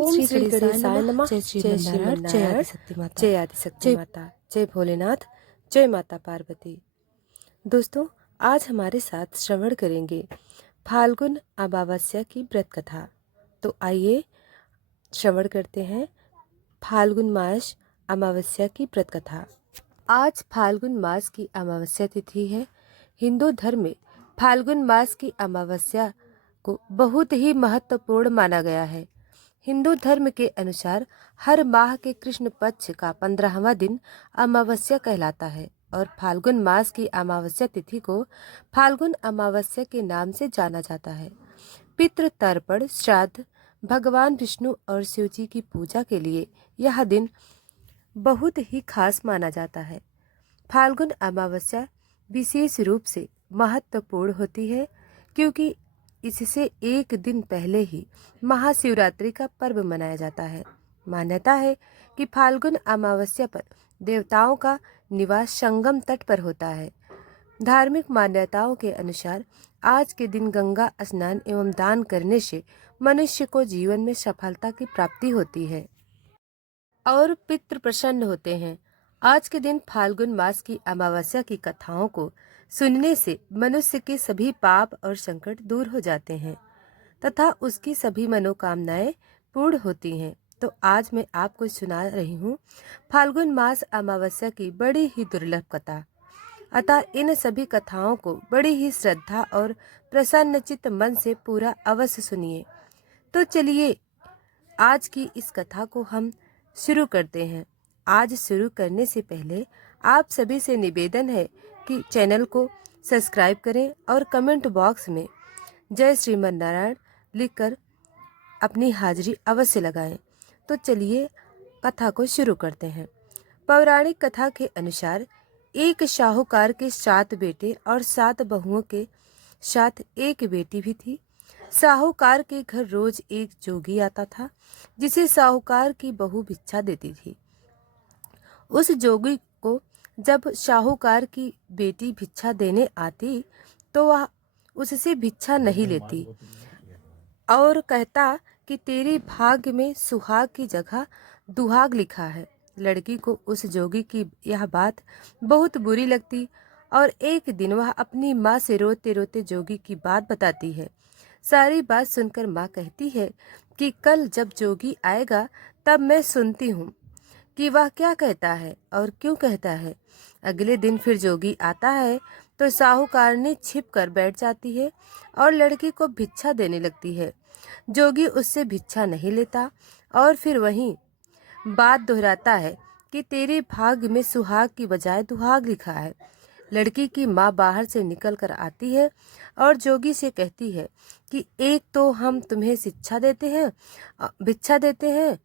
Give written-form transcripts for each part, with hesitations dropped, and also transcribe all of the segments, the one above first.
ओम श्री गणेशाय नमः। जय जय श्रीमन्नारायण, जय श्रीमन्नारायण, आदिशक्ति माता, जय आदिशक्ति माता, जय भोलेनाथ, जय माता पार्वती। दोस्तों, आज हमारे साथ श्रवण करेंगे फाल्गुन अमावस्या की व्रत कथा। तो आइए श्रवण करते हैं फाल्गुन मास अमावस्या की व्रत कथा। आज फाल्गुन मास की अमावस्या तिथि है। हिंदू धर्म में फाल्गुन मास की अमावस्या को बहुत ही महत्वपूर्ण माना गया है। हिंदू धर्म के अनुसार हर माह के कृष्ण पक्ष का 15वां दिन अमावस्या कहलाता है और फाल्गुन मास की अमावस्या तिथि को फाल्गुन अमावस्या के नाम से जाना जाता है। पितृ तर्पण, श्राद्ध, भगवान विष्णु और शिव जी की पूजा के लिए यह दिन बहुत ही खास माना जाता है। फाल्गुन अमावस्या विशेष रूप से महत्वपूर्ण होती है क्योंकि इससे एक दिन पहले ही महाशिवरात्रि का पर्व मनाया जाता है। मान्यता है कि फाल्गुन अमावस्या पर देवताओं का निवास संगम तट पर होता है। धार्मिक मान्यताओं के अनुसार आज के दिन गंगा स्नान एवं दान करने से मनुष्य को जीवन में सफलता की प्राप्ति होती है और पितृ प्रसन्न होते हैं। आज के दिन फाल्गुन मास की अमावस्या की कथाओं को सुनने से मनुष्य के सभी पाप और संकट दूर हो जाते हैं तथा उसकी सभी मनोकामनाएं पूर्ण होती हैं। तो आज मैं आपको सुना रही हूँ फाल्गुन मास अमावस्या की बड़ी ही दुर्लभ कथा। अतः इन सभी कथाओं को बड़ी ही श्रद्धा और प्रसन्नचित्त मन से पूरा अवश्य सुनिए। तो चलिए आज की इस कथा को हम शुरू करते हैं। आज शुरू करने से पहले आप सभी से निवेदन है कि चैनल को सब्सक्राइब करें और कमेंट बॉक्स में जय श्रीमन्नारायण लिखकर अपनी हाजिरी अवश्य लगाएं। तो चलिए कथा को शुरू करते हैं। पौराणिक कथा के अनुसार एक साहूकार के 7 बेटे और 7 बहुओं के साथ एक बेटी भी थी। साहूकार के घर रोज एक जोगी आता था जिसे साहूकार की बहू भिक्षा देती थी। उस जोगी को जब साहूकार की बेटी भिक्षा देने आती तो वह उससे भिक्षा नहीं लेती और कहता कि तेरे भाग्य में सुहाग की जगह दुहाग लिखा है। लड़की को उस जोगी की यह बात बहुत बुरी लगती और एक दिन वह अपनी माँ से रोते रोते जोगी की बात बताती है। सारी बात सुनकर माँ कहती है कि कल जब जोगी आएगा तब मैं सुनती हूँ कि वह क्या कहता है और क्यों कहता है। अगले दिन फिर जोगी आता है तो साहूकारनी छिप कर बैठ जाती है और लड़की को भिक्षा देने लगती है। जोगी उससे भिक्षा नहीं लेता और फिर वही बात दोहराता है कि तेरे भाग्य में सुहाग की बजाय दुहाग लिखा है। लड़की की माँ बाहर से निकल कर आती है और जोगी से कहती है कि एक तो हम तुम्हें भिक्षा देते हैं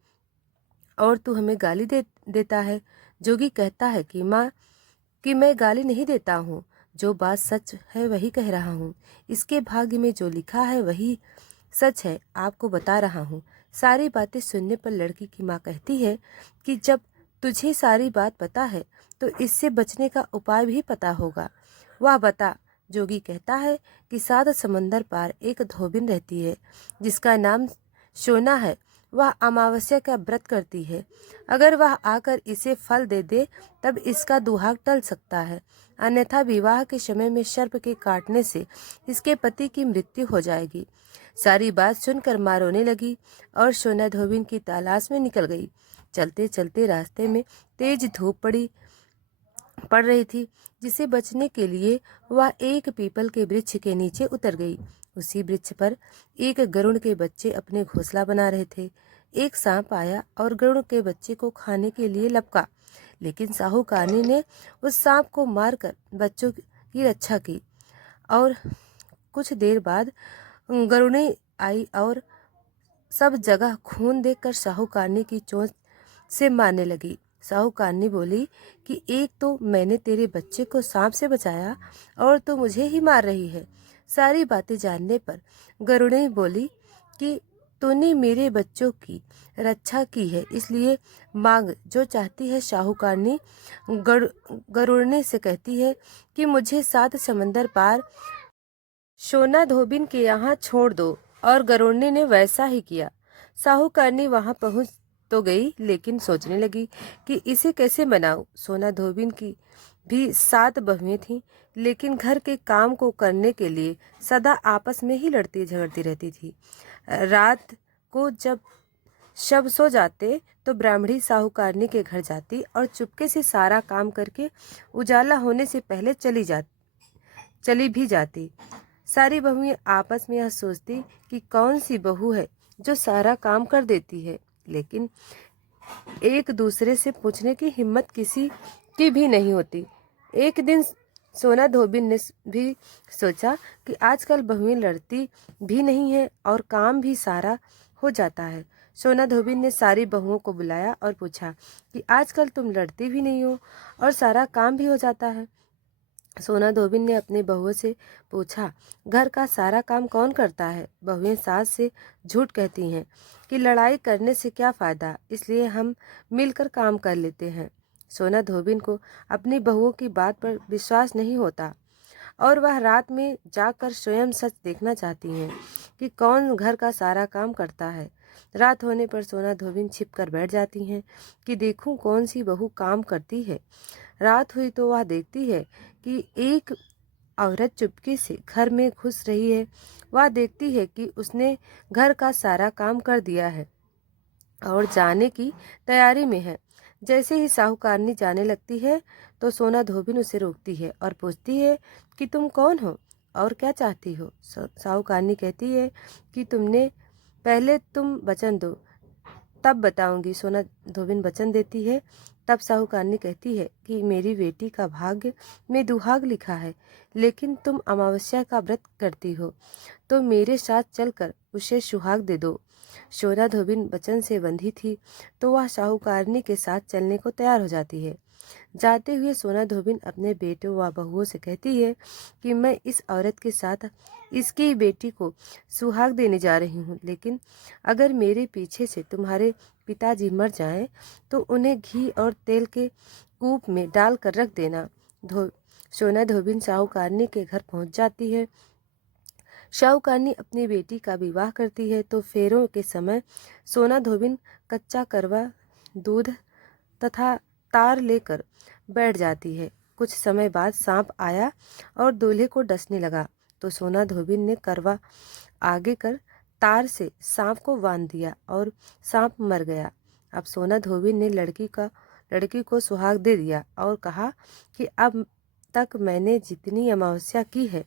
और तू हमें गाली देता है। जोगी कहता है कि माँ कि मैं गाली नहीं देता हूँ, जो बात सच है वही कह रहा हूँ। इसके भाग्य में जो लिखा है वही सच है, आपको बता रहा हूँ। सारी बातें सुनने पर लड़की की माँ कहती है कि जब तुझे सारी बात पता है तो इससे बचने का उपाय भी पता होगा। वह बता। जोगी कहता है कि 7 समंदर पार एक धोबिन रहती है जिसका नाम सोना है। वह अमावस्या का व्रत करती है। अगर वह आकर इसे फल दे दे तब इसका दुहाग टल सकता है, अन्यथा विवाह के समय में सर्प के काटने से इसके पति की मृत्यु हो जाएगी। सारी बात सुनकर माँ रोने लगी और सोना धोबिन की तलाश में निकल गई। चलते चलते रास्ते में तेज धूप पड़ रही थी, जिसे बचने के लिए वह एक पीपल के वृक्ष के नीचे उतर गई। उसी वृक्ष पर एक गरुड़ के बच्चे अपने घोंसला बना रहे थे। एक सांप आया और गरुड़ के बच्चे को खाने के लिए लपका, लेकिन साहूकारनी ने उस सांप को मारकर बच्चों की रक्षा की। और कुछ देर बाद गरुड़ी आई और सब जगह खून देखकर साहूकारनी की चोंच से मारने लगी। साहूकारनी बोली कि एक तो मैंने तेरे बच्चे को सांप से बचाया और तू मुझे ही मार रही है। सारी बातें जानने पर गरुड़ी बोली कि तूने मेरे बच्चों की रक्षा की है, इसलिए मांग जो चाहती है। साहूकारनी गरुड़नी से कहती है कि मुझे 7 समंदर पार सोना धोबिन के यहाँ छोड़ दो, और गरुड़नी ने वैसा ही किया। साहूकारनी वहां पहुंच तो गई, लेकिन सोचने लगी कि इसे कैसे मनाऊं। सोना धोबिन की भी 7 बहुएं थीं, लेकिन घर के काम को करने के लिए सदा आपस में ही लड़ती झगड़ती रहती थी। रात को जब सब सो जाते तो ब्राह्मणी साहूकारनी के घर जाती और चुपके से सारा काम करके उजाला होने से पहले चली भी जाती। सारी बहुएं आपस में यह सोचती कि कौन सी बहू है जो सारा काम कर देती है, लेकिन एक दूसरे से पूछने की हिम्मत किसी की भी नहीं होती। एक दिन सोना धोबिन ने भी सोचा कि आजकल बहुएं लड़ती भी नहीं है और काम भी सारा हो जाता है। सोना धोबिन ने सारी बहुओं को बुलाया और पूछा कि आजकल तुम लड़ती भी नहीं हो और सारा काम भी हो जाता है। सोना धोबिन ने अपनी बहुओं से पूछा, घर का सारा काम कौन करता है? बहुएं सास से झूठ कहती हैं कि लड़ाई करने से क्या फायदा, इसलिए हम मिलकर काम कर लेते हैं। सोना धोबिन को अपनी बहुओं की बात पर विश्वास नहीं होता और वह रात में जाकर स्वयं सच देखना चाहती हैं कि कौन घर का सारा काम करता है। रात होने पर सोना धोबिन छिप कर बैठ जाती हैं कि देखूं कौन सी बहू काम करती है। रात हुई तो वह देखती है कि एक औरत चुपके से घर में घुस रही है। वह देखती है कि उसने घर का सारा काम कर दिया है और जाने की तैयारी में है। जैसे ही साहूकारनी जाने लगती है तो सोना धोबिन उसे रोकती है और पूछती है कि तुम कौन हो और क्या चाहती हो। साहूकारनी कहती है कि पहले तुम वचन दो, तब बताऊंगी। सोना धोबिन वचन देती है। तब साहूकारनी कहती है कि मेरी बेटी का भाग्य में दुहाग लिखा है, लेकिन तुम अमावस्या का व्रत करती हो तो मेरे साथ चलकर उसे सुहाग दे दो। सोना धोबिन वचन से बंधी थी तो वह साहूकारनी के साथ चलने को तैयार हो जाती है। जाते हुए सोना धोबिन अपने बेटों व बहुओं से कहती है कि मैं इस औरत के साथ इसकी बेटी को सुहाग देने जा रही हूँ, लेकिन अगर मेरे पीछे से तुम्हारे पिताजी मर जाएं तो उन्हें घी और तेल के कूप में डाल कर रख देना। सोना धोबिन साहूकारनी के घर पहुंच जाती है। साहूकारनी अपनी बेटी का विवाह करती है तो फेरों के समय सोना धोबिन कच्चा करवा दूध तथा तार लेकर बैठ जाती है। कुछ समय बाद सांप आया और दूल्हे को डसने लगा तो सोना धोबिन ने करवा आगे कर तार से सांप को बांध दिया और सांप मर गया। अब सोना धोबिन ने लड़की को सुहाग दे दिया और कहा कि अब तक मैंने जितनी अमावस्या की है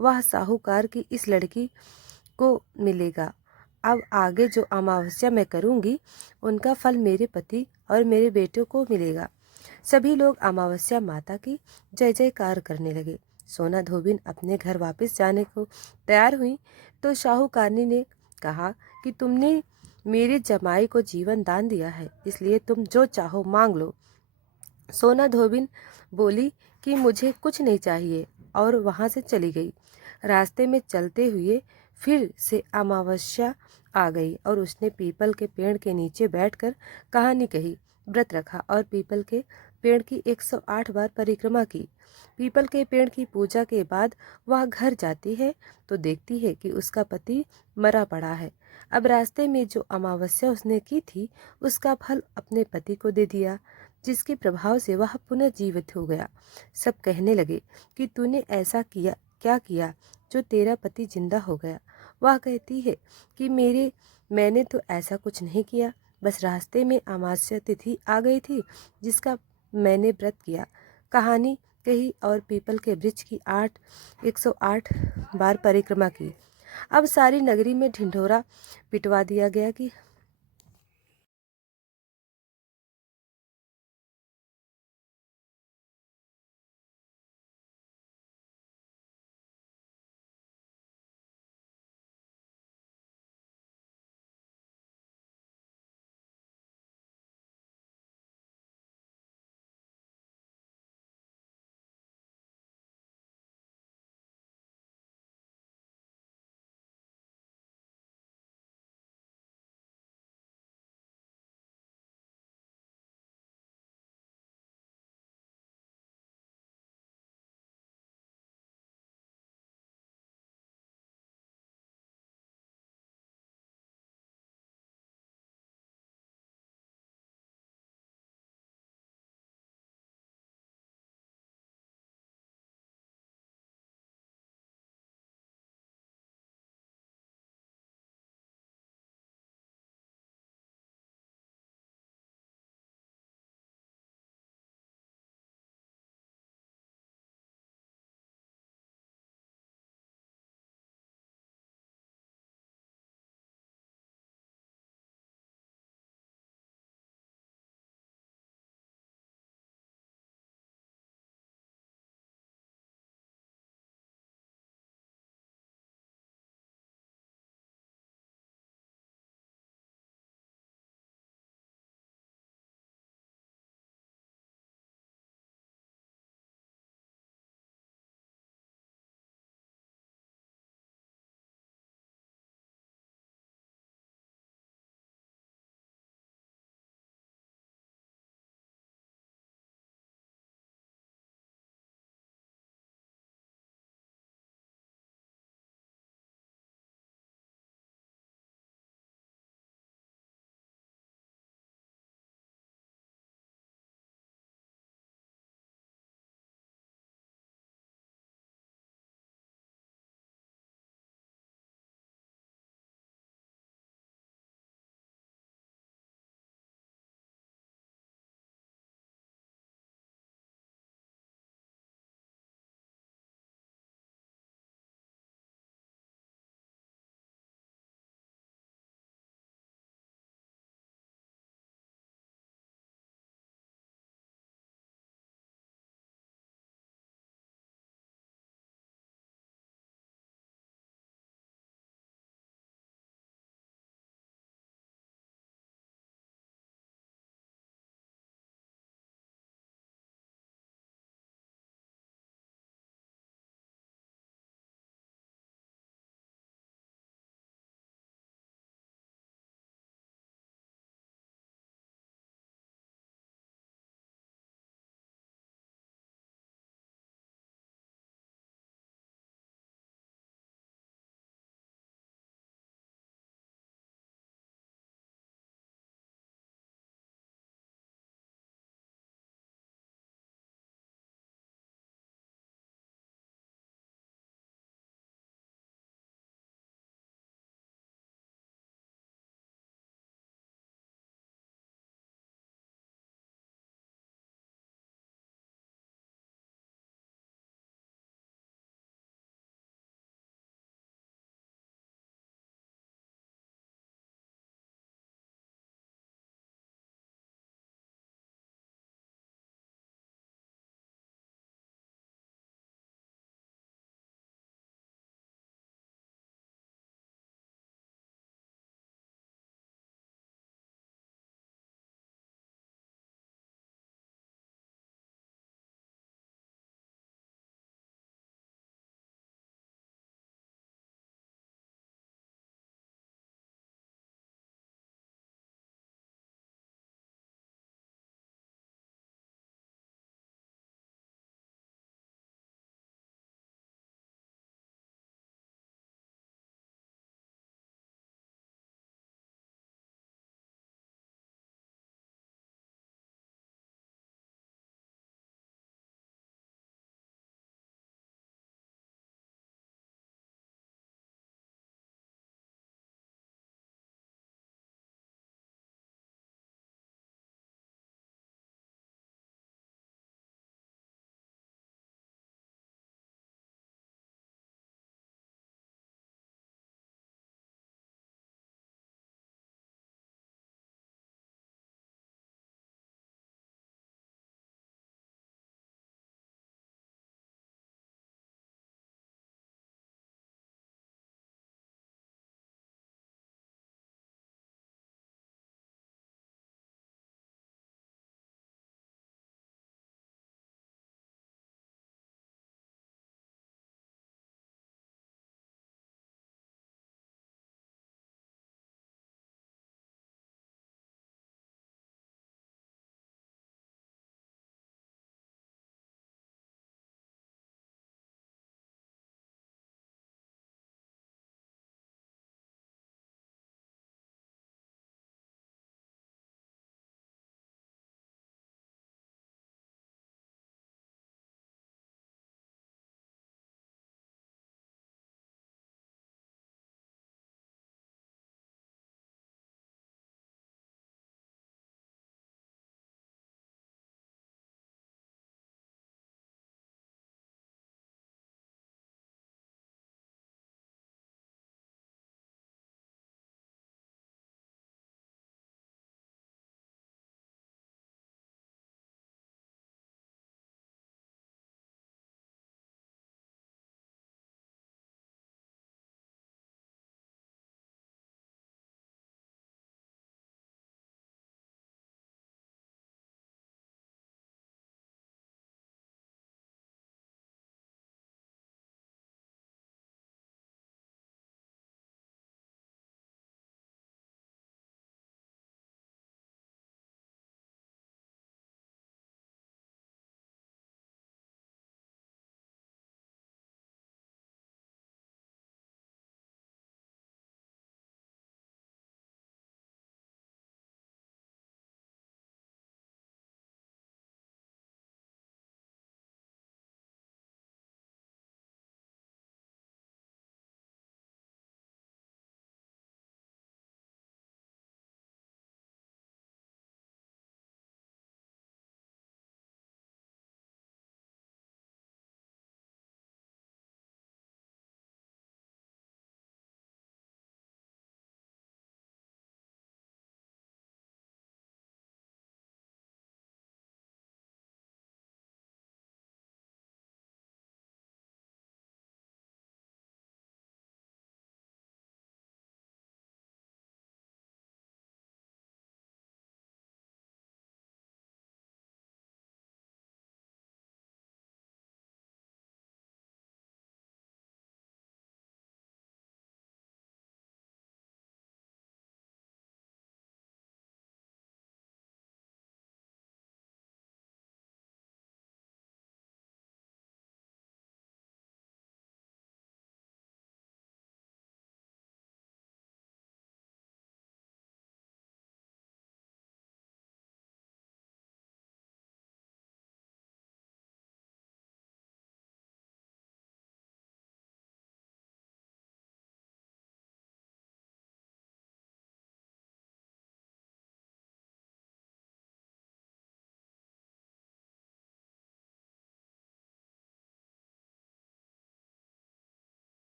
वह साहूकार की इस लड़की को मिलेगा। अब आगे जो अमावस्या मैं करूंगी उनका फल मेरे पति और मेरे बेटों को मिलेगा। सभी लोग अमावस्या माता की जय जयकार करने लगे। सोना धोबिन अपने घर वापस जाने को तैयार हुई तो साहूकारनी ने कहा कि तुमने मेरे जमाई को जीवन दान दिया है, इसलिए तुम जो चाहो मांग लो। सोना धोबिन बोली कि मुझे कुछ नहीं चाहिए और वहां से चली गई। रास्ते में चलते हुए फिर से अमावस्या आ गई और उसने पीपल के पेड़ के नीचे बैठकर कहानी कही, व्रत रखा और पीपल के पेड़ की 108 बार परिक्रमा की। पीपल के पेड़ की पूजा के बाद वह घर जाती है तो देखती है कि उसका पति मरा पड़ा है। अब रास्ते में जो अमावस्या उसने की थी उसका फल अपने पति को दे दिया, जिसके प्रभाव से वह पुनर्जीवित हो गया। सब कहने लगे कि तूने ऐसा क्या किया जो तेरा पति जिंदा हो गया। वह कहती है कि मैंने तो ऐसा कुछ नहीं किया, बस रास्ते में अमावस्या तिथि आ गई थी जिसका मैंने व्रत किया। कहानी कही और पीपल के वृक्ष की 108 बार परिक्रमा की। अब सारी नगरी में ढिंढोरा पिटवा दिया गया कि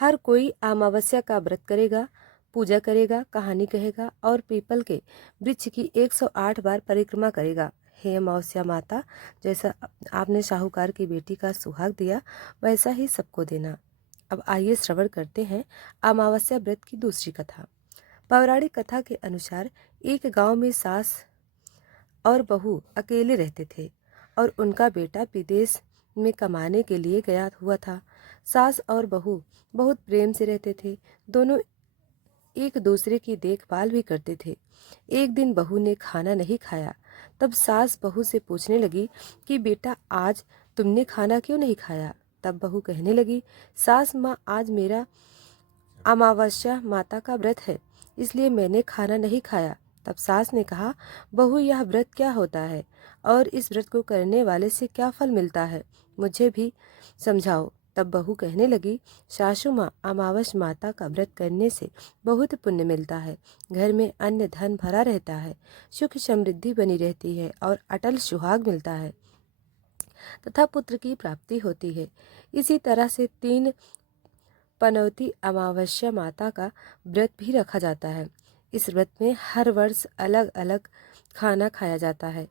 हर कोई अमावस्या का व्रत करेगा, पूजा करेगा, कहानी कहेगा और पीपल के वृक्ष की 108 बार परिक्रमा करेगा। हे अमावस्या माता, जैसा आपने साहूकार की बेटी का सुहाग दिया वैसा ही सबको देना। अब आइए श्रवण करते हैं अमावस्या व्रत की दूसरी कथा। पौराणिक कथा के अनुसार एक गांव में सास और बहू अकेले रहते थे और उनका बेटा विदेश में कमाने के लिए गया हुआ था। सास और बहू बहुत प्रेम से रहते थे। दोनों एक दूसरे की देखभाल भी करते थे। एक दिन बहू ने खाना नहीं खाया। तब सास बहू से पूछने लगी कि बेटा, आज तुमने खाना क्यों नहीं खाया? तब बहू कहने लगी, सास माँ, आज मेरा अमावस्या माता का व्रत है, इसलिए मैंने खाना नहीं खाया। तब सास ने कहा, बहू, यह व्रत क्या होता है और इस व्रत को करने वाले से क्या फल मिलता है, मुझे भी समझाओ। तब बहू कहने लगी, सासू माँ, अमावस माता का व्रत करने से बहुत पुण्य मिलता है। घर में अन्न धन भरा रहता है, सुख समृद्धि बनी रहती है और अटल सुहाग मिलता है तथा पुत्र की प्राप्ति होती है। इसी तरह से 3 पनौती अमावस्या माता का व्रत भी रखा जाता है। इस व्रत में हर वर्ष अलग अलग खाना खाया जाता है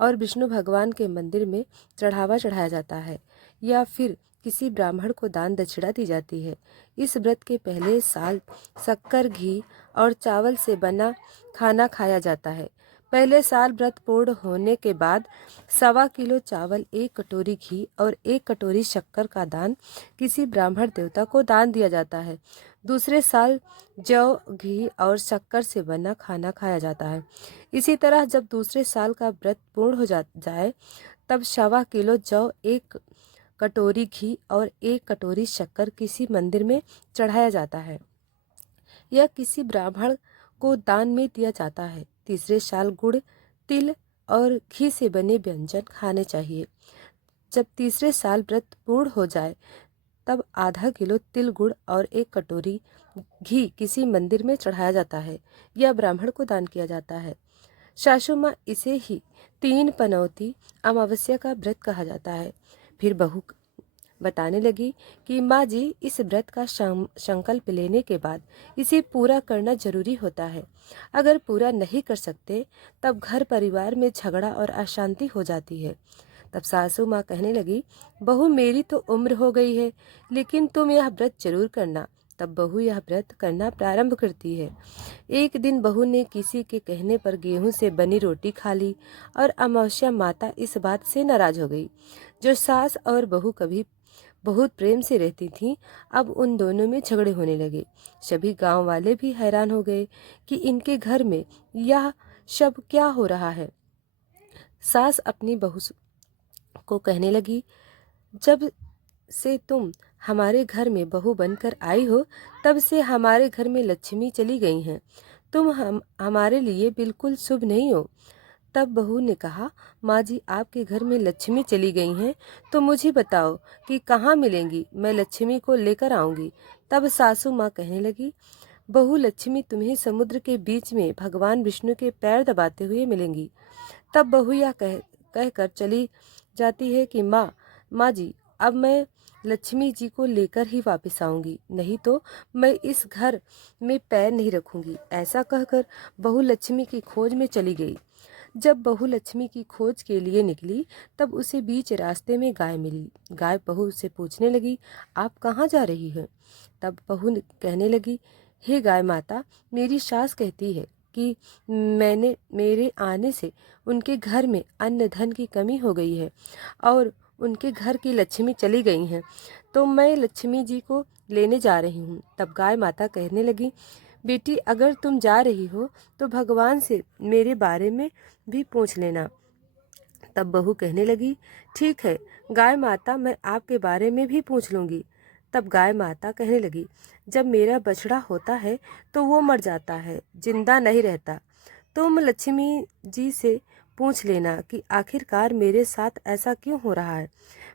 और विष्णु भगवान के मंदिर में चढ़ावा चढ़ाया जाता है या फिर किसी ब्राह्मण को दान दक्षिणा दी जाती है। इस व्रत के पहले साल शक्कर, घी और चावल से बना खाना खाया जाता है। पहले साल व्रत पूर्ण होने के बाद 1.25 किलो चावल, 1 कटोरी घी और 1 कटोरी शक्कर का दान किसी ब्राह्मण देवता को दान दिया जाता है। दूसरे साल जौ, घी और शक्कर से बना खाना खाया जाता है। इसी तरह जब दूसरे साल का व्रत पूर्ण हो जाए तब 1.25 किलो जौ, 1 कटोरी घी और 1 कटोरी शक्कर किसी मंदिर में चढ़ाया जाता है या किसी ब्राह्मण को दान में दिया जाता है। तीसरे साल गुड़, तिल और घी से बने व्यंजन खाने चाहिए। जब तीसरे साल व्रत पूर्ण हो जाए तब आधा किलो तिल, गुड़ और 1 कटोरी घी किसी मंदिर में चढ़ाया जाता है या ब्राह्मण को दान किया जाता है। सासू माँ, इसे ही 3 पनौती अमावस्या का व्रत कहा जाता है। फिर बहू बताने लगी कि माँ जी, इस व्रत का संकल्प लेने के बाद इसे पूरा करना जरूरी होता है। अगर पूरा नहीं कर सकते तब घर परिवार में झगड़ा और अशांति हो जाती है। तब सासू माँ कहने लगी, बहू, मेरी तो उम्र हो गई है, लेकिन तुम यह व्रत जरूर करना। तब बहू यह व्रत करना प्रारंभ करती है। एक दिन बहू ने किसी के कहने पर गेहूं से बनी रोटी खा ली और अमावस्या माता इस बात से नाराज हो गई। जो सास और बहू कभी बहुत प्रेम से रहती थीं, अब उन दोनों में झगड़े होने लगे। सभी गांव वाले भी हैरान हो गए कि इनके घर में यह सब क्या हो रहा है। सास अपनी बहू को कहने लगी, जब से तुम हमारे घर में बहू बनकर आई हो तब से हमारे घर में लक्ष्मी चली गई हैं। तुम हमारे लिए बिल्कुल शुभ नहीं हो। तब बहू ने कहा, माँ जी, आपके घर में लक्ष्मी चली गई हैं तो मुझे बताओ कि कहाँ मिलेंगी, मैं लक्ष्मी को लेकर आऊँगी। तब सासू माँ कहने लगी, बहू, लक्ष्मी तुम्हें समुद्र के बीच में भगवान विष्णु के पैर दबाते हुए मिलेंगी। तब बहू यह कहकर चली जाती है कि माँ जी, अब मैं लक्ष्मी जी को लेकर ही वापस आऊंगी, नहीं तो मैं इस घर में पैर नहीं रखूंगी। ऐसा कहकर बहू लक्ष्मी की खोज में चली गई। जब बहू लक्ष्मी की खोज के लिए निकली तब उसे बीच रास्ते में गाय मिली। गाय बहू से पूछने लगी, आप कहाँ जा रही हैं? तब बहू कहने लगी, हे गाय माता, मेरी सास कहती है कि मेरे आने से उनके घर में अन्न धन की कमी हो गई है और उनके घर की लक्ष्मी चली गई हैं, तो मैं लक्ष्मी जी को लेने जा रही हूँ। तब गाय माता कहने लगी, बेटी, अगर तुम जा रही हो तो भगवान से मेरे बारे में भी पूछ लेना। तब बहू कहने लगी, ठीक है गाय माता, मैं आपके बारे में भी पूछ लूँगी। तब गाय माता कहने लगी, जब मेरा बछड़ा होता है तो वो मर जाता है, जिंदा नहीं रहता। तुम लक्ष्मी जी से पूछ लेना कि आखिरकार मेरे साथ ऐसा क्यों हो रहा है।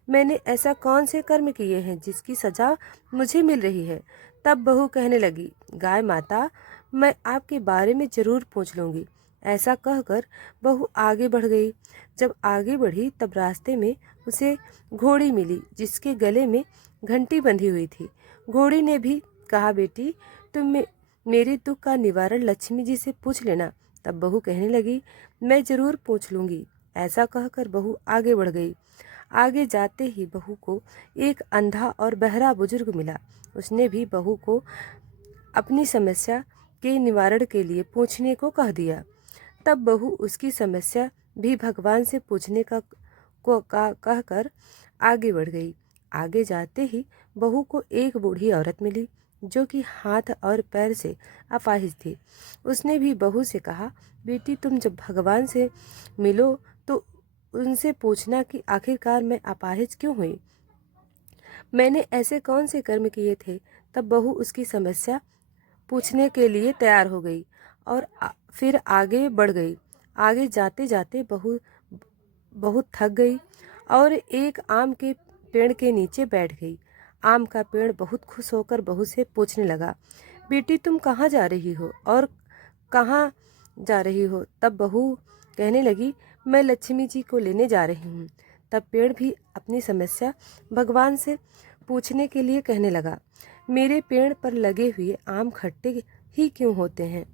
मैंने ऐसा कौन से कर्म किए हैं जिसकी सजा मुझे मिल रही है। तब बहू कहने लगी, गाय माता, मैं आपके बारे में जरूर पूछ लूँगी। ऐसा कहकर बहू आगे बढ़ गई। जब आगे बढ़ी तब रास्ते में उसे घोड़ी मिली जिसके गले में घंटी बंधी हुई थी। घोड़ी ने भी कहा, बेटी तुम मेरे दुख का निवारण लक्ष्मी जी से पूछ लेना। तब बहू कहने लगी, मैं जरूर पूछ लूंगी। ऐसा कहकर बहू आगे बढ़ गई। आगे जाते ही बहू को एक अंधा और बहरा बुजुर्ग मिला। उसने भी बहू को अपनी समस्या के निवारण के लिए पूछने को कह दिया। तब बहू उसकी समस्या भी भगवान से पूछने का कहकर आगे बढ़ गई। आगे जाते ही बहू को एक बूढ़ी औरत मिली जो कि हाथ और पैर से अपाहिज थी। उसने भी बहू से कहा, बेटी तुम जब भगवान से मिलो तो उनसे पूछना कि आखिरकार मैं अपाहिज क्यों हुई, मैंने ऐसे कौन से कर्म किए थे। तब बहू उसकी समस्या पूछने के लिए तैयार हो गई और फिर आगे बढ़ गई। आगे जाते जाते बहू बहुत थक गई और एक आम के पेड़ के नीचे बैठ गई। आम का पेड़ बहुत खुश होकर बहू से पूछने लगा, बेटी तुम कहाँ जा रही हो और कहाँ जा रही हो। तब बहू कहने लगी, मैं लक्ष्मी जी को लेने जा रही हूँ। तब पेड़ भी अपनी समस्या भगवान से पूछने के लिए कहने लगा, मेरे पेड़ पर लगे हुए आम खट्टे ही क्यों होते हैं,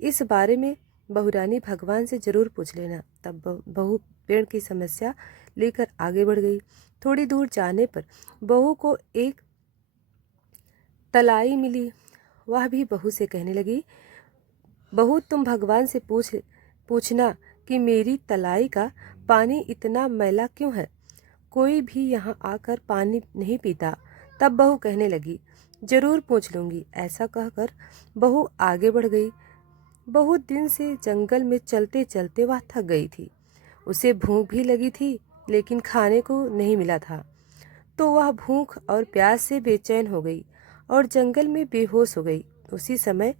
इस बारे में बहुरानी भगवान से जरूर पूछ लेना। तब बहू पेड़ की समस्या लेकर आगे बढ़ गई। थोड़ी दूर जाने पर बहू को एक तलाई मिली। वह भी बहू से कहने लगी, बहू तुम भगवान से पूछना कि मेरी तलाई का पानी इतना मैला क्यों है, कोई भी यहाँ आकर पानी नहीं पीता। तब बहू कहने लगी, जरूर पूछ लूंगी। ऐसा कहकर बहू आगे बढ़ गई। बहुत दिन से जंगल में चलते चलते वह थक गई थी। उसे भूख भी लगी थी लेकिन खाने को नहीं मिला था, तो वह भूख और प्यास से बेचैन हो गई और जंगल में बेहोश हो गई। उसी समय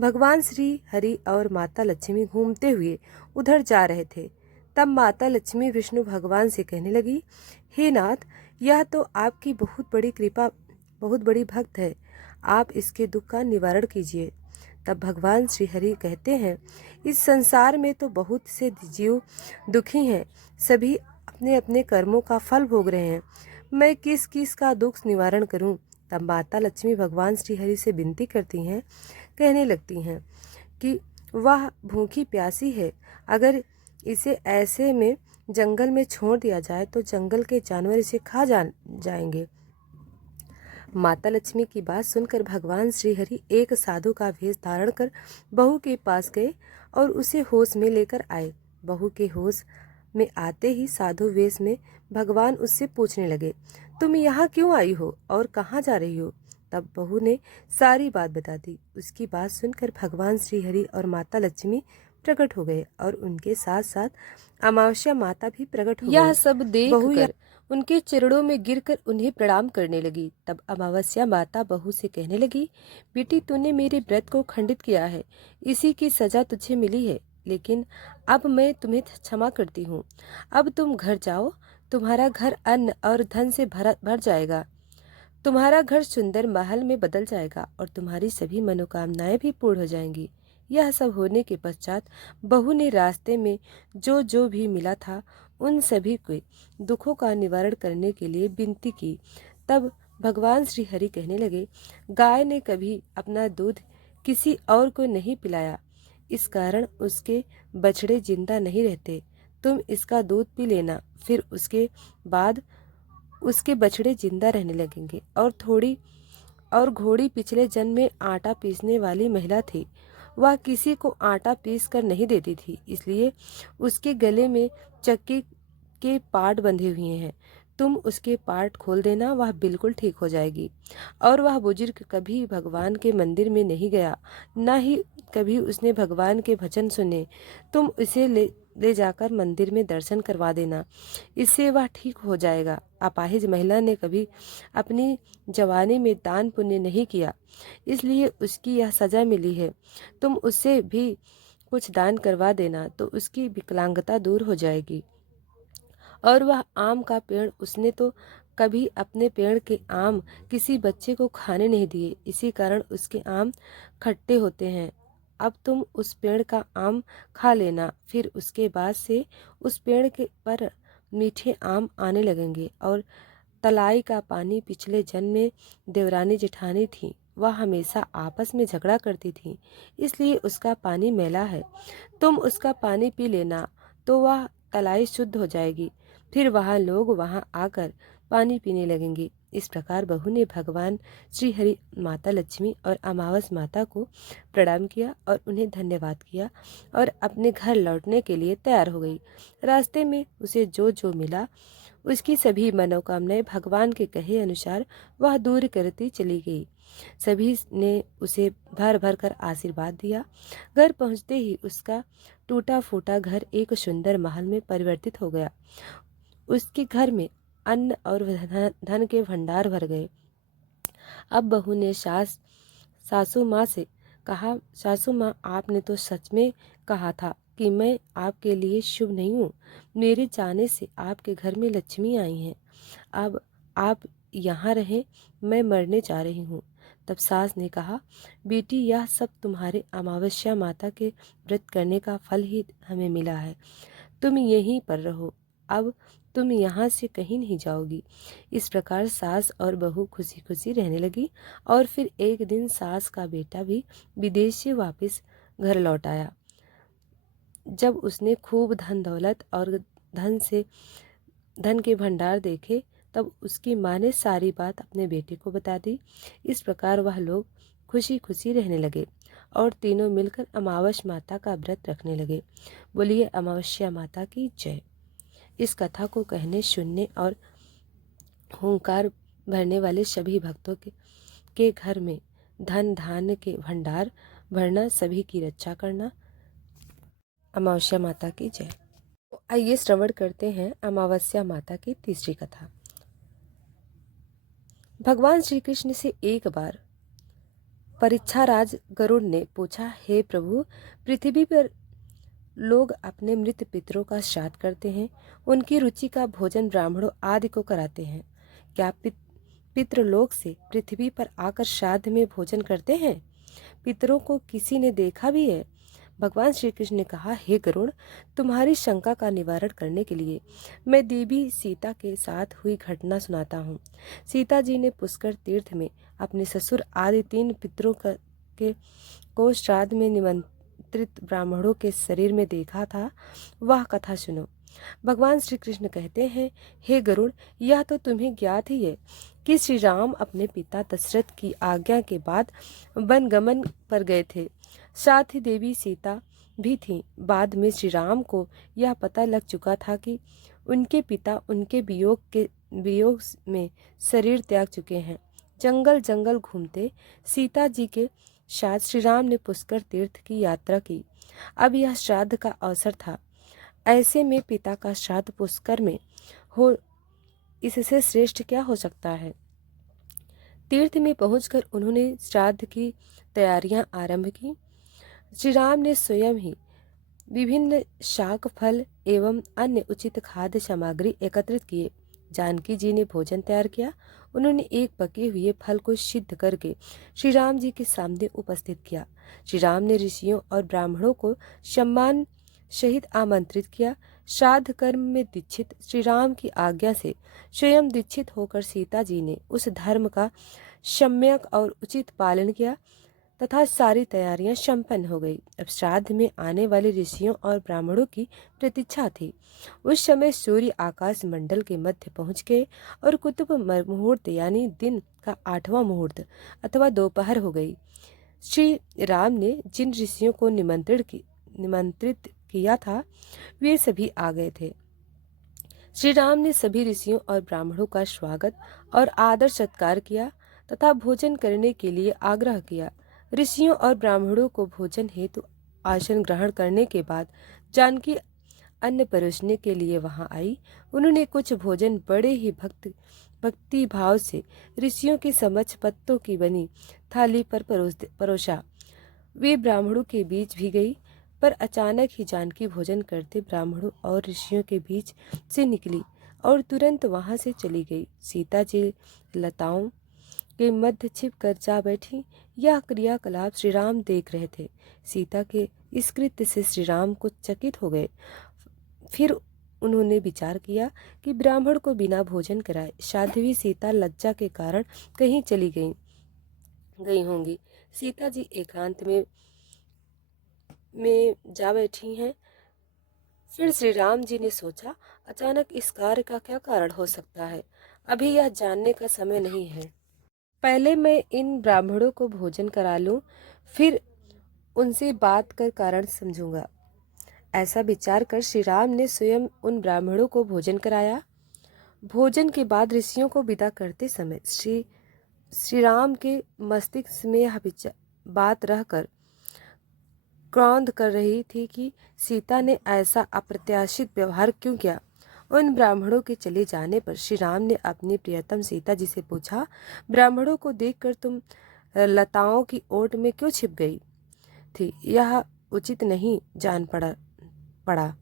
भगवान श्री हरि और माता लक्ष्मी घूमते हुए उधर जा रहे थे। तब माता लक्ष्मी विष्णु भगवान से कहने लगी, हे नाथ, यह तो आपकी बहुत बड़ी भक्त है, आप इसके दुख का निवारण कीजिए। तब भगवान श्री हरि कहते हैं, इस संसार में तो बहुत से जीव दुखी हैं, सभी अपने अपने कर्मों का फल भोग रहे हैं, मैं किस किस का दुख निवारण करूं। तब माता लक्ष्मी भगवान श्री हरि से विनती करती हैं, कहने लगती हैं कि वह भूखी प्यासी है, अगर इसे ऐसे में जंगल में छोड़ दिया जाए तो जंगल के जानवर इसे खा जाएंगे। माता लक्ष्मी की बात सुनकर भगवान श्री हरि एक साधु का वेश धारण कर बहू के पास गए और उसे होश में लेकर आए। बहू के होश में आते ही साधु वेश में भगवान उससे पूछने लगे, तुम यहाँ क्यों आई हो और कहाँ जा रही हो। तब बहू ने सारी बात बता दी। उसकी बात सुनकर भगवान श्री हरि और माता लक्ष्मी प्रकट हो गए और उनके साथ साथ अमावस्या माता भी प्रकट हो गई। यह सब देखकर उनके चरणों में गिरकर उन्हें प्रणाम करने लगी। तब अमावस्या माता बहू से कहने लगी, बेटी तूने मेरे व्रत को खंडित किया है, इसी की सजा तुझे मिली है, लेकिन अब मैं तुम्हें क्षमा करती हूँ। अब तुम घर जाओ, तुम्हारा घर अन्न और धन से भर जाएगा, तुम्हारा घर सुंदर महल में बदल जाएगा और तुम्हारी सभी मनोकामनाएं भी पूर्ण हो जाएंगी। यह सब होने के पश्चात बहू ने रास्ते में जो जो भी मिला था उन सभी के दुखों का निवारण करने के लिए विनती की। तब भगवान श्री हरि कहने लगे, गाय ने कभी अपना दूध किसी और को नहीं पिलाया, इस कारण उसके बछड़े जिंदा नहीं रहते। तुम इसका दूध पी लेना, फिर उसके बाद उसके बछड़े जिंदा रहने लगेंगे। और घोड़ी पिछले जन्म में आटा पीसने वाली महिला थी। वह किसी को आटा पीस कर नहीं देती थी, इसलिए उसके गले में चक्की के पार्ट बंधे हुए हैं। तुम उसके पार्ट खोल देना, वह बिल्कुल ठीक हो जाएगी। और वह बुजुर्ग कभी भगवान के मंदिर में नहीं गया, न ही कभी उसने भगवान के भजन सुने। तुम उसे ले जाकर मंदिर में दर्शन करवा देना, इससे वह ठीक हो जाएगा। अपाहिज महिला ने कभी अपनी जवानी में दान पुण्य नहीं किया, इसलिए उसकी यह सजा मिली है। तुम उससे भी कुछ दान करवा देना तो उसकी विकलांगता दूर हो जाएगी। और वह आम का पेड़, उसने तो कभी अपने पेड़ के आम किसी बच्चे को खाने नहीं दिए, इसी कारण उसके आम खट्टे होते हैं। अब तुम उस पेड़ का आम खा लेना, फिर उसके बाद से उस पेड़ के पर मीठे आम आने लगेंगे और तलाई का पानी पिछले जन्म में देवरानी जेठानी थी, वह हमेशा आपस में झगड़ा करती थी, इसलिए उसका पानी मैला है। तुम उसका पानी पी लेना तो वह तलाई शुद्ध हो जाएगी, फिर वहाँ लोग वहाँ आकर पानी पीने लगेंगे। इस प्रकार बहू ने भगवान श्री हरि, माता लक्ष्मी और अमावस माता को प्रणाम किया और उन्हें धन्यवाद किया और अपने घर लौटने के लिए तैयार हो गई। रास्ते में उसे जो जो मिला उसकी सभी मनोकामनाएं भगवान के कहे अनुसार वह दूर करती चली गई। सभी ने उसे भर भर कर आशीर्वाद दिया। घर पहुंचते ही उसका टूटा फूटा घर एक सुंदर महल में परिवर्तित हो गया। उसके घर में अन्न और धन के भंडार भर गए। अब बहू ने सासू माँ से कहा, सासू माँ, आपने तो सच में कहा था कि मैं आपके लिए शुभ नहीं हूँ। मेरे जाने से आपके घर में लक्ष्मी आई हैं। अब आप यहाँ रहें, मैं मरने जा रही हूँ। तब सास ने कहा, बेटी, यह सब तुम्हारे अमावस्या माता के व्रत करने का फल ही हमें मिला है। तुम यहीं पर रहो, अब तुम यहाँ से कहीं नहीं जाओगी। इस प्रकार सास और बहू खुशी खुशी रहने लगी। और फिर एक दिन सास का बेटा भी विदेश से वापस घर लौट आया। जब उसने खूब धन दौलत और धन के भंडार देखे, तब उसकी माँ ने सारी बात अपने बेटे को बता दी। इस प्रकार वह लोग खुशी खुशी रहने लगे और तीनों मिलकर अमावस माता का व्रत रखने लगे। बोलिए अमावस्या माता की जय। इस कथा को कहने, सुनने और हुंकार भरने वाले सभी भक्तों के घर में धन धान्य के भंडार भरना, सभी की रक्षा करना। अमावस्या माता की जय। तो आइए श्रवण करते हैं अमावस्या माता की तीसरी कथा। भगवान श्री कृष्ण से एक बार परीक्षाराज गरुड़ ने पूछा, हे प्रभु, पृथ्वी पर लोग अपने मृत पितरों का श्राद्ध करते हैं। उनकी रुचि का भोजन ब्राह्मणों आदि को कराते हैं। क्या पितृलोक से पृथ्वी पर आकर श्राद्ध में भोजन करते हैं? पितरों को किसी ने देखा भी है? भगवान श्री कृष्ण ने कहा, हे गरुड़, तुम्हारी शंका का निवारण करने के लिए मैं देवी सीता के साथ हुई घटना सुनाता हूँ। सीता जी ने पुष्कर तीर्थ में अपने ससुर आदि 3 पितरों को श्राद्ध में निमंत्रित ब्राह्मणों के शरीर में देखा था। वह कथा सुनो। भगवान श्री कृष्ण कहते हैं, हे गरुड़, यह तो तुम्हें ज्ञात ही है कि श्री राम अपने पिता दशरथ की आज्ञा के बाद वनगमन पर गए थे। साथ ही देवी सीता भी थी। बाद में श्री राम को यह पता लग चुका था कि उनके पिता उनके वियोग में शरीर त्याग चुके हैं। जंगल जंगल घूमते सीता जी के साथ श्री राम ने पुष्कर तीर्थ की यात्रा की। अब यह श्राद्ध का अवसर था। ऐसे में पिता का श्राद्ध पुष्कर में हो, इससे श्रेष्ठ क्या हो सकता है। तीर्थ में पहुंचकर उन्होंने श्राद्ध की तैयारियां आरंभ की। श्री राम ने स्वयं ही विभिन्न शाक फल एवं अन्य उचित खाद्य सामग्री एकत्रित किए। जानकी जी ने भोजन तैयार किया। उन्होंने एक पके हुए फल को सिद्ध करके श्री राम जी के सामने उपस्थित किया। श्री राम ने ऋषियों और ब्राह्मणों को सम्मान सहित आमंत्रित किया। श्राद्ध कर्म में दीक्षित श्री राम की आज्ञा से स्वयं दीक्षित होकर सीता जी ने उस धर्म का सम्यक और उचित पालन किया तथा सारी तैयारियां संपन्न हो गई। अब श्राद्ध में आने वाले ऋषियों और ब्राह्मणों की प्रतीक्षा थी। उस समय सूर्य आकाश मंडल के मध्य पहुंच गए और कुतुब मुहूर्त यानी दिन का 8वां मुहूर्त अथवा दोपहर हो गई। श्री राम ने जिन ऋषियों को निमंत्रित किया था वे सभी आ गए थे। श्री राम ने सभी ऋषियों और ब्राह्मणों का स्वागत और आदर सत्कार किया तथा भोजन करने के लिए आग्रह किया। ऋषियों और ब्राह्मणों को भोजन हेतु आसन ग्रहण करने के बाद जानकी अन्न परोसने के लिए वहां आई। उन्होंने कुछ भोजन बड़े ही भक्ति भाव से ऋषियों के समक्ष पत्तों की बनी थाली पर परोसा। वे ब्राह्मणों के बीच भी गई, पर अचानक ही जानकी भोजन करते ब्राह्मणों और ऋषियों के बीच से निकली और तुरंत वहां से चली गई। सीता जी लताओं के मध्य छिप कर जा बैठी। यह क्रियाकलाप श्री राम देख रहे थे। सीता के इस कृत्य से श्री राम को चकित हो गए। फिर उन्होंने विचार किया कि ब्राह्मण को बिना भोजन कराए साध्वी सीता लज्जा के कारण कहीं चली गई होंगी। सीता जी एकांत में जा बैठी हैं। फिर श्री राम जी ने सोचा, अचानक इस कार्य का क्या कारण हो सकता है। अभी यह जानने का समय नहीं है। पहले मैं इन ब्राह्मणों को भोजन करा लूं, फिर उनसे बात कर कारण समझूंगा। ऐसा विचार कर श्री राम ने स्वयं उन ब्राह्मणों को भोजन कराया। भोजन के बाद ऋषियों को विदा करते समय श्री राम के मस्तिष्क में यह बात रहकर क्रोध कर रही थी कि सीता ने ऐसा अप्रत्याशित व्यवहार क्यों किया। उन ब्राह्मणों के चले जाने पर श्री राम ने अपनी प्रियतम सीता जी से पूछा, ब्राह्मणों को देखकर तुम लताओं की ओट में क्यों छिप गई थी? यह उचित नहीं जान पड़ा।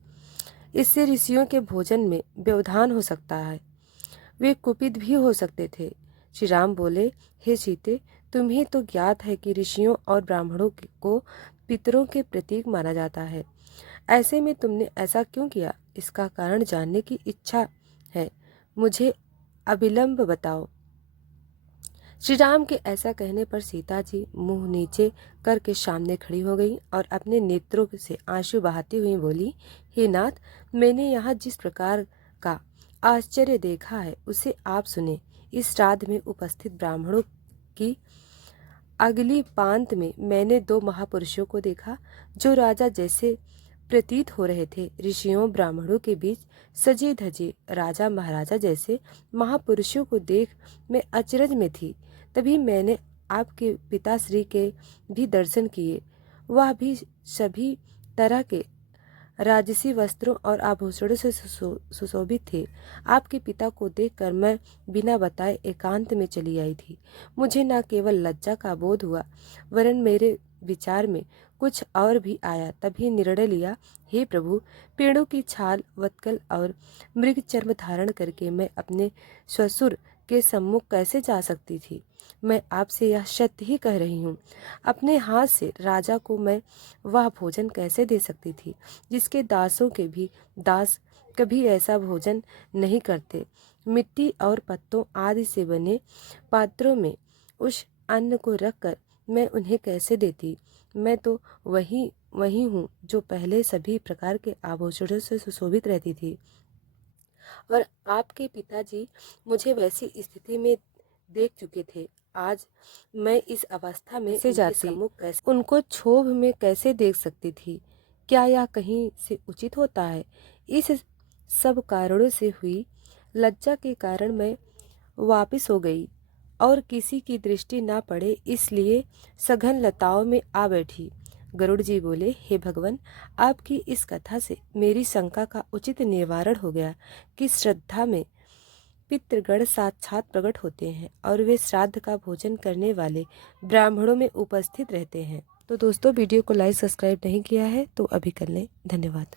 इससे ऋषियों के भोजन में व्यवधान हो सकता है। वे कुपित भी हो सकते थे। श्री राम बोले, हे सीते, तुम्हें तो ज्ञात है कि ऋषियों और ब्राह्मणों को पितरों के प्रतीक माना जाता है। ऐसे में तुमने ऐसा क्यों किया? इसका कारण जानने की इच्छा है। मुझे अविलंब बताओ। श्री राम के ऐसा कहने पर सीता जी मुंह नीचे करके सामने खड़ी हो गई और अपने नेत्रों से आंसू बहाती हुई बोली, हे नाथ, मैंने यहाँ जिस प्रकार का आश्चर्य देखा है उसे आप सुने। इस श्राद्ध में उपस्थित ब्राह्मणों की अगली पांत में मैंने दो महापुरुषों को देखा जो राजा जैसे प्रतीत हो रहे थे। ऋषियों ब्राह्मणों के बीच सजे धजे राजा महाराजा जैसे महापुरुषों को देख मैं अचरज में थी। तभी मैंने आपके पिताश्री के भी दर्शन किए। वह भी सभी तरह के राजसी वस्त्रों और आभूषणों से सुशोभित थे। आपके पिता को देखकर मैं बिना बताए एकांत में चली आई थी। मुझे न केवल लज्जा का बोध हुआ, वरन मेरे विचार में कुछ और भी आया। तभी निर्णय लिया, हे प्रभु, पेड़ों की छाल, वत्कल और मृग चर्म धारण करके मैं अपने ससुर के सम्मुख कैसे जा सकती थी? मैं आपसे यह सत्य ही कह रही हूँ। अपने हाथ से राजा को मैं वह भोजन कैसे दे सकती थी जिसके दासों के भी दास कभी ऐसा भोजन नहीं करते। मिट्टी और पत्तों आदि से बने पात्रों में उस अन्न को रखकर मैं उन्हें कैसे देती? मैं तो वही हूँ जो पहले सभी प्रकार के आभूषणों से सुशोभित रहती थी, और आपके पिताजी मुझे वैसी स्थिति में देख चुके थे। आज मैं इस अवस्था में से जाती, उनको क्षोभ में कैसे देख सकती थी? क्या यह कहीं से उचित होता है? इस सब कारणों से हुई लज्जा के कारण मैं वापिस हो गई और किसी की दृष्टि ना पड़े इसलिए सघन लताओं में आ बैठी। गरुड़ जी बोले, हे भगवान, आपकी इस कथा से मेरी शंका का उचित निवारण हो गया कि श्रद्धा में पितृगण साक्षात प्रकट होते हैं और वे श्राद्ध का भोजन करने वाले ब्राह्मणों में उपस्थित रहते हैं। तो दोस्तों, वीडियो को लाइक सब्सक्राइब नहीं किया है तो अभी कर लें। धन्यवाद।